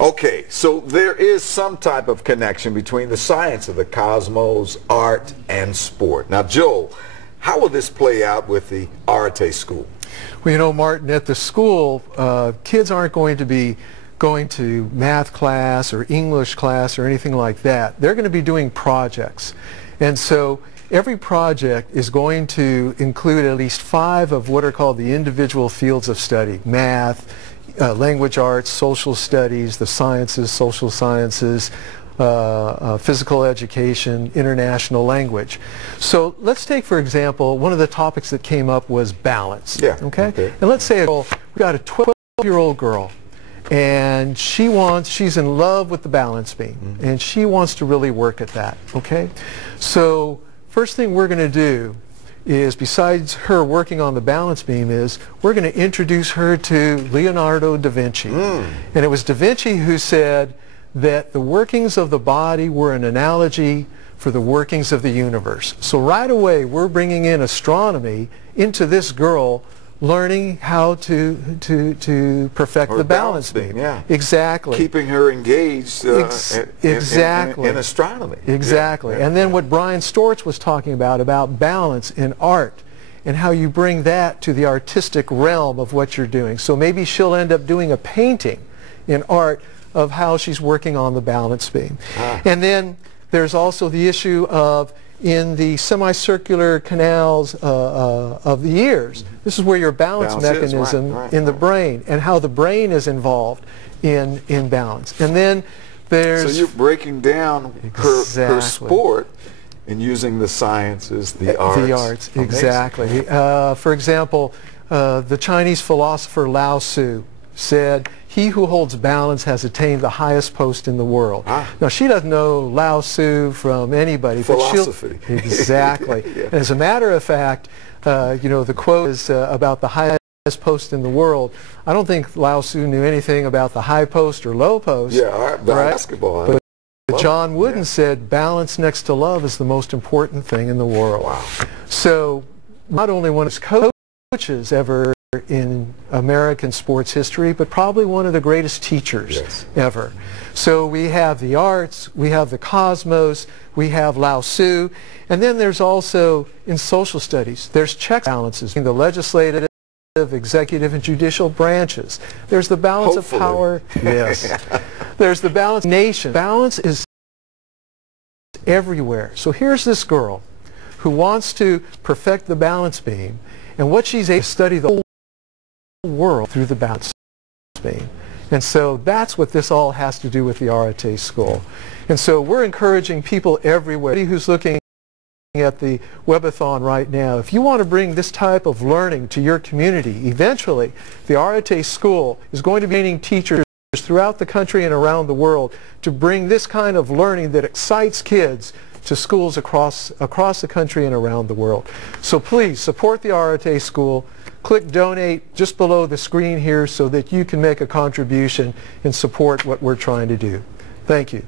Okay, so there is some type of connection between the science of the cosmos, art, and sport. Now, Joel, how will this play out with the Arete School? Well, you know, Martin, at the school, kids aren't going to be going to math class or English class or anything like that. They're going to be doing projects. And so every project is going to include at least 5 of what are called the individual fields of study: math, language arts, social studies, the sciences, social sciences, physical education, international language. So let's take, for example, one of the topics that came up was balance. Yeah. Okay? And let's say we got a 12-year-old girl, and she's in love with the balance beam, and she wants to really work at that. Okay? So first thing we're going to do is, besides her working on the balance beam, is we're going to introduce her to Leonardo da Vinci. And it was da Vinci who said that the workings of the body were an analogy for the workings of the universe. So right away we're bringing in astronomy into this girl, learning how to perfect the balance beam. Yeah. Exactly. Keeping her engaged exactly. in astronomy. Exactly. Yeah. And then what Brian Stortz was talking about balance in art and how you bring that to the artistic realm of what you're doing. So maybe she'll end up doing a painting in art of how she's working on the balance beam. And then there's also the issue of, in the semicircular canals of the ears, this is where your balance mechanism in the brain, and how the brain is involved in balance. And then there's... So you're breaking down her sport and using the sciences, the arts. The arts, exactly. For example, the Chinese philosopher Lao Tzu said, "He who holds balance has attained the highest post in the world." Now, she doesn't know Lao Tzu from anybody. Philosophy. But exactly. Yeah. And as a matter of fact, you know, the quote is about the highest post in the world. I don't think Lao Tzu knew anything about the high post or low post. Yeah, basketball. But John Wooden said, "Balance next to love is the most important thing in the world." Wow. So not only one of his coaches ever in American sports history, but probably one of the greatest teachers ever. So we have the arts, we have the cosmos, we have Lao Tzu, and then there's also, in social studies, there's checks and balances in the legislative, executive, and judicial branches. There's the balance of power. Yes. There's the balance of nation. Balance is everywhere. So here's this girl who wants to perfect the balance beam, and what she's able to study the whole world through the balance beam. And so that's what this all has to do with the Arete School. And so we're encouraging people everywhere who's looking at the webathon right now. If you want to bring this type of learning to your community, eventually the Arete School is going to be training teachers throughout the country and around the world to bring this kind of learning that excites kids to schools across the country and around the world. So please support the Arete School. Click donate just below the screen here so that you can make a contribution and support what we're trying to do. Thank you.